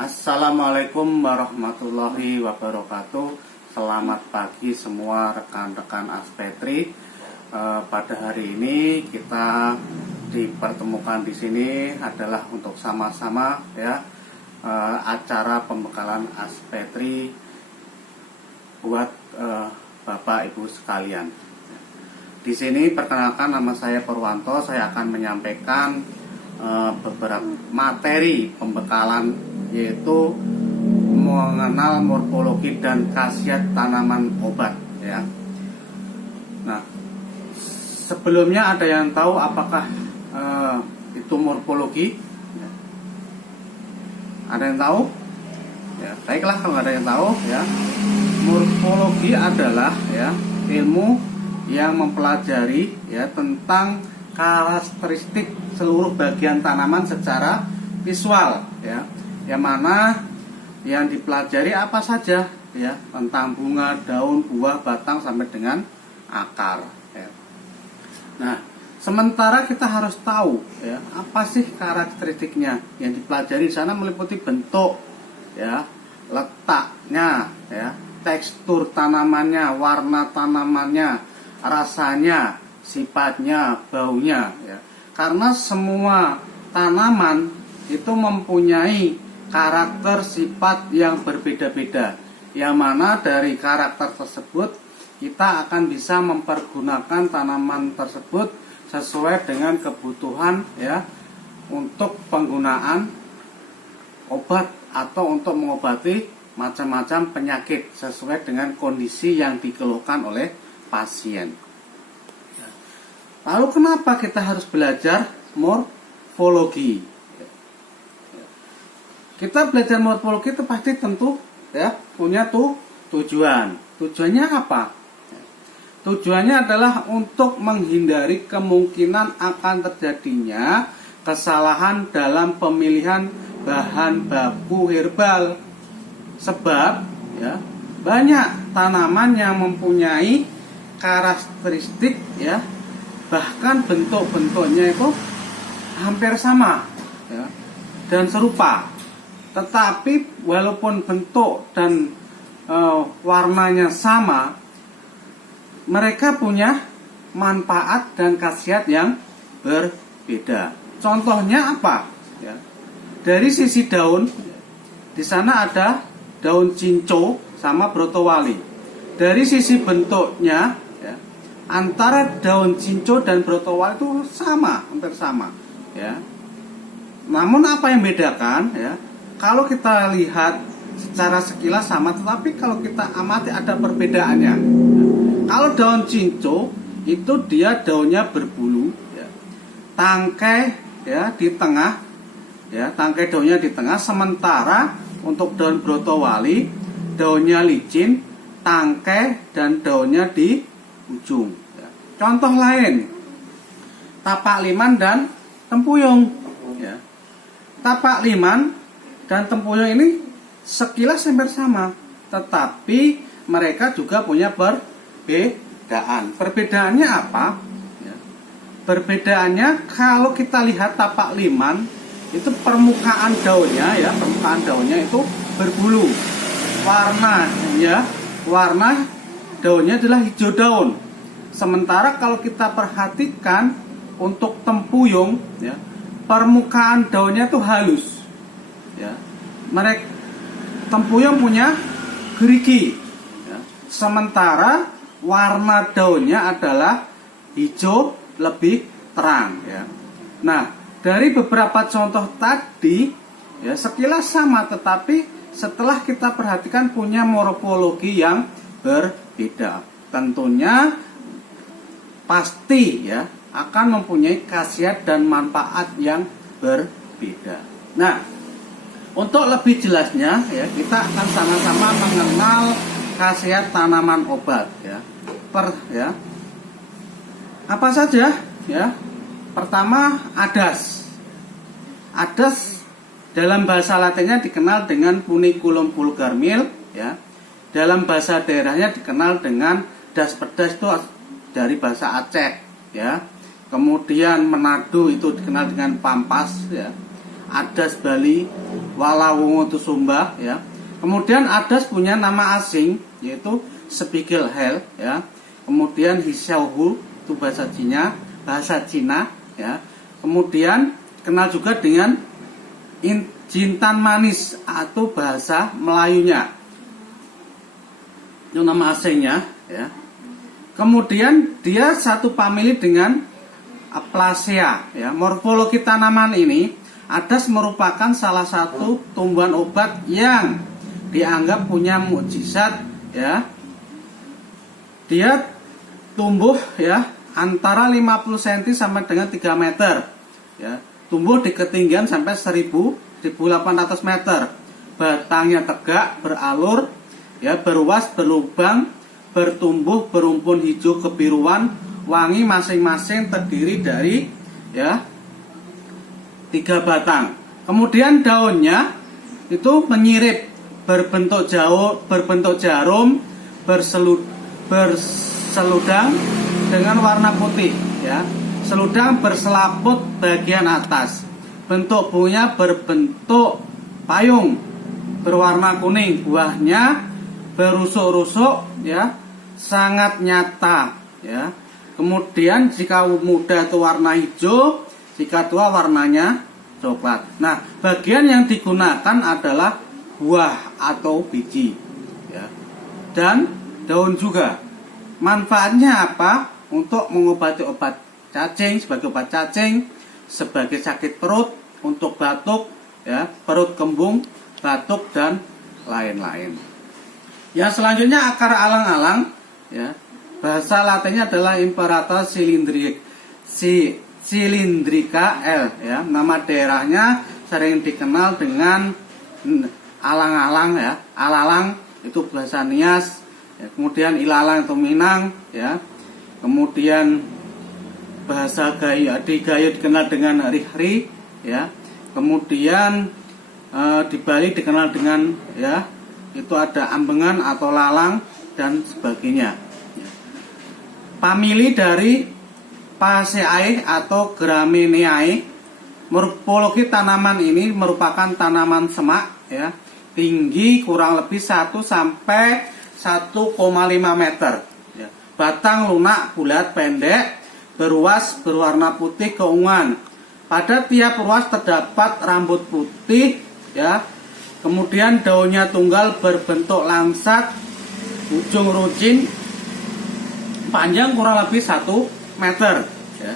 Assalamualaikum warahmatullahi wabarakatuh. Selamat pagi semua rekan-rekan Aspetri. Pada hari ini kita dipertemukan di sini adalah untuk sama-sama acara pembekalan Aspetri buat Bapak Ibu sekalian. Di sini perkenalkan, nama saya Purwanto. Saya akan menyampaikan beberapa materi pembekalan, yaitu mengenal morfologi dan khasiat tanaman obat ya. Nah, sebelumnya ada yang tahu apakah itu morfologi? Ada yang tahu? Ya, baiklah kalau ada yang tahu ya. Morfologi adalah ilmu yang mempelajari tentang karakteristik seluruh bagian tanaman secara visual ya. Yang mana yang dipelajari apa saja ya, tentang bunga, daun, buah, batang sampai dengan akar ya. Nah, sementara kita harus tahu ya, apa sih karakteristiknya. Yang dipelajari di sana meliputi bentuk ya, letaknya ya, tekstur tanamannya, warna tanamannya, rasanya, sifatnya, baunya ya. Karena semua tanaman itu mempunyai karakter sifat yang berbeda-beda, yang mana dari karakter tersebut kita akan bisa mempergunakan tanaman tersebut sesuai dengan kebutuhan ya, untuk penggunaan obat atau untuk mengobati macam-macam penyakit sesuai dengan kondisi yang dikeluhkan oleh pasien. Lalu kenapa kita harus belajar morfologi? Kita belajar morfologi itu pasti tentu ya punya tujuan. Tujuannya apa? Tujuannya adalah untuk menghindari kemungkinan akan terjadinya kesalahan dalam pemilihan bahan baku herbal. Sebab ya, banyak tanaman yang mempunyai karakteristik ya, bahkan bentuk-bentuknya itu hampir sama ya, dan serupa. Tetapi walaupun bentuk dan warnanya sama, mereka punya manfaat dan khasiat yang berbeda. Contohnya apa? Ya. Dari sisi daun, di sana ada daun cinco sama brotowali. Dari sisi bentuknya, ya, antara daun cinco dan brotowali itu sama, hampir sama. Ya. Namun apa yang bedakan? Ya, kalau kita lihat secara sekilas sama, tetapi kalau kita amati ada perbedaannya. Kalau daun cinco itu dia daunnya berbulu, ya. Tangkai ya di tengah, ya, tangkai daunnya di tengah. Sementara untuk daun brotowali daunnya licin, tangkai dan daunnya di ujung. Ya. Contoh lain, tapak liman dan tempuyung. Ya. Tapak liman dan tempuyung ini sekilas hampir sama, tetapi mereka juga punya perbedaan. Perbedaannya apa? Ya. Perbedaannya kalau kita lihat tapak liman itu permukaan daunnya ya, permukaan daunnya itu berbulu. Warna daunnya adalah hijau daun. Sementara kalau kita perhatikan untuk tempuyung ya, permukaan daunnya itu halus. Ya, tempuyung punya gerigi ya. Sementara warna daunnya adalah hijau lebih terang ya. Nah, dari beberapa contoh tadi ya, sekilas sama, tetapi setelah kita perhatikan punya morfologi yang berbeda. Tentunya pasti ya akan mempunyai khasiat dan manfaat yang berbeda. Nah, untuk lebih jelasnya ya, kita akan sama-sama mengenal khasiat tanaman obat ya. Apa saja ya? Pertama, adas. Adas dalam bahasa Latinnya dikenal dengan Puniculum vulgar Mill ya. Dalam bahasa daerahnya dikenal dengan das pedas, itu dari bahasa Aceh ya. Kemudian Manado itu dikenal dengan pampas ya. Adas Bali, Walawungo Tusumba ya. Kemudian adas punya nama asing yaitu Spiegelhel ya. Kemudian Hisiaohu itu bahasa Cina ya. Kemudian kenal juga dengan Jintan Manis atau bahasa Melayunya. Itu nama asingnya ya. Kemudian dia satu famili dengan Aplacea ya. Morfologi tanaman ini adas merupakan salah satu tumbuhan obat yang dianggap punya mukjizat ya. Dia tumbuh ya antara 50 cm sampai dengan 3 meter ya. Tumbuh di ketinggian sampai 1800 meter. Batangnya tegak, beralur ya, beruas, berlubang, bertumbuh, berumpun hijau kebiruan, wangi, masing-masing terdiri dari ya 3 batang. Kemudian daunnya itu menyirip, berbentuk jarum, berseludang dengan warna putih ya. Seludang berselaput bagian atas. Bentuk buahnya berbentuk payung, berwarna kuning. Buahnya berusuk-rusuk ya, sangat nyata ya. Kemudian jika muda itu warna hijau, jika tua warnanya coklat. Nah, bagian yang digunakan adalah buah atau biji ya. Dan daun juga. Manfaatnya apa? Untuk mengobati obat cacing, sebagai obat cacing, sebagai sakit perut, untuk batuk ya, perut kembung, batuk dan lain-lain. Yang selanjutnya akar alang-alang ya. Bahasa Latinnya adalah Imperata cylindrica L ya. Nama daerahnya sering dikenal dengan alang-alang ya. Alalang itu bahasa Nias ya. Kemudian ilalang itu Minang ya. Kemudian bahasa Gayo dikenal dengan rihri ya. Kemudian di Bali dikenal dengan ya, itu ada ambengan atau lalang dan sebagainya. Famili dari Phaceae atau Gramineae. Morfologi tanaman ini merupakan tanaman semak ya, tinggi kurang lebih 1 sampai 1,5 meter ya. Batang lunak, bulat, pendek, beruas, berwarna putih keunguan. Pada tiap ruas terdapat rambut putih ya. Kemudian daunnya tunggal berbentuk langsat, ujung runcing, panjang kurang lebih 1 meter ya.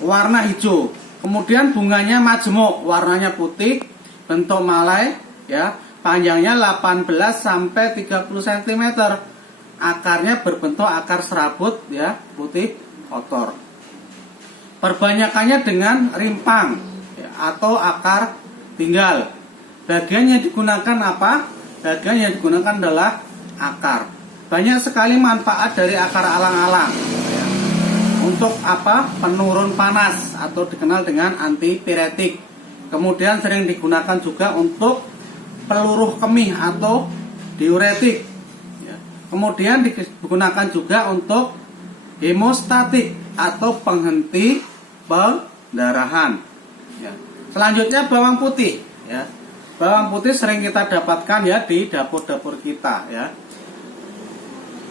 Warna hijau. Kemudian bunganya majemuk, warnanya putih, bentuk malai ya. Panjangnya 18 sampai 30 cm. Akarnya berbentuk akar serabut ya, putih kotor. Perbanyakannya dengan rimpang ya, atau akar tinggal. Bagian yang digunakan apa? Bagian yang digunakan adalah akar. Banyak sekali manfaat dari akar alang-alang ya. Untuk apa? Penurun panas atau dikenal dengan antipiretik. Kemudian sering digunakan juga untuk peluruh kemih atau diuretik ya. Kemudian digunakan juga untuk hemostatik atau penghenti pendarahan ya. Selanjutnya bawang putih ya. Bawang putih sering kita dapatkan ya di dapur-dapur kita ya.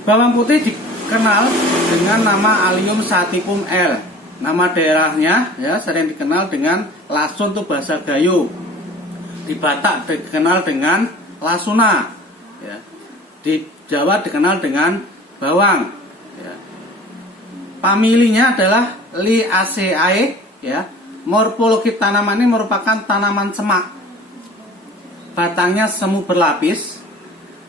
Bawang putih dikenal dengan nama Allium sativum L. Nama daerahnya ya sering dikenal dengan lasun itu bahasa Gayo. Di Batak dikenal dengan lasuna ya. Di Jawa dikenal dengan bawang ya. Familinya adalah Liliaceae ya. Morfologi tanaman ini merupakan tanaman semak. Batangnya semu berlapis,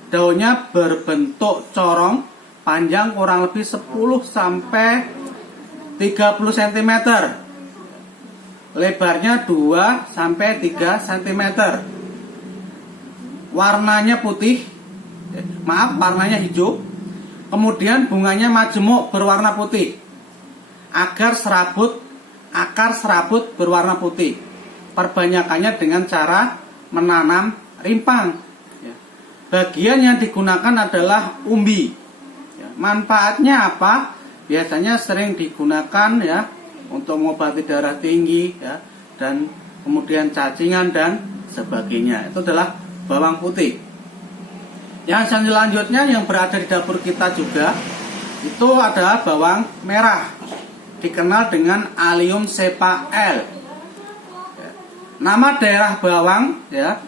daunnya berbentuk corong, panjang kurang lebih 10 sampai 30 cm. Lebarnya 2 sampai 3 cm. Warnanya putih. Warnanya hijau. Kemudian bunganya majemuk berwarna putih. Akar serabut berwarna putih. Perbanyakannya dengan cara menanam rimpang ya. Bagian yang digunakan adalah umbi ya. Manfaatnya apa? Biasanya sering digunakan ya untuk mengobati darah tinggi ya, dan kemudian cacingan dan sebagainya. Itu adalah bawang putih. Yang selanjutnya yang berada di dapur kita juga itu adalah bawang merah, dikenal dengan Allium cepa L. Nama daerah bawang ya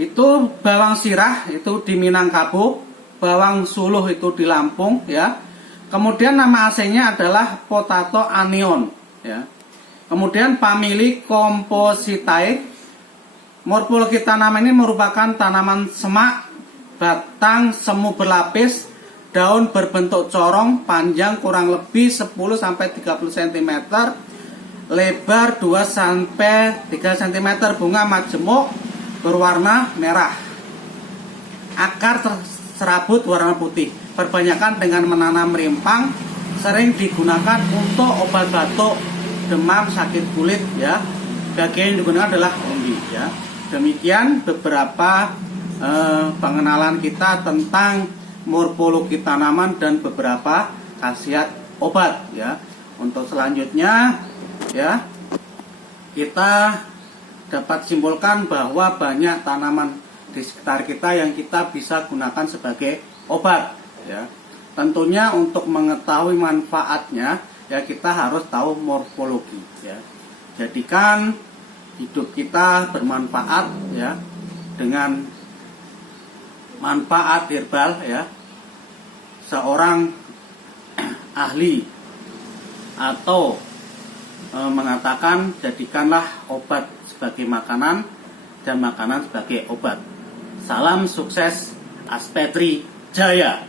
itu bawang sirah itu di Minangkabau, bawang suluh itu di Lampung ya. Kemudian nama aslinya adalah potato onion ya. Kemudian famili Compositae. Morfologi tanaman ini merupakan tanaman semak, batang semu berlapis, daun berbentuk corong, panjang kurang lebih 10-30 cm, lebar 2-3 cm, bunga majemuk berwarna merah, akar serabut warna putih, perbanyakan dengan menanam rimpang, sering digunakan untuk obat batuk, demam, sakit kulit ya. Bagian yang digunakan adalah umbi ya. Demikian beberapa pengenalan kita tentang morfologi tanaman dan beberapa khasiat obat ya. Untuk selanjutnya ya, kita dapat simpulkan bahwa banyak tanaman di sekitar kita yang kita bisa gunakan sebagai obat ya. Tentunya untuk mengetahui manfaatnya ya kita harus tahu morfologi ya. Jadikan hidup kita bermanfaat ya dengan manfaat herbal ya. Seorang ahli atau mengatakan jadikanlah obat sebagai makanan dan makanan sebagai obat. Salam sukses, Aspetri Jaya.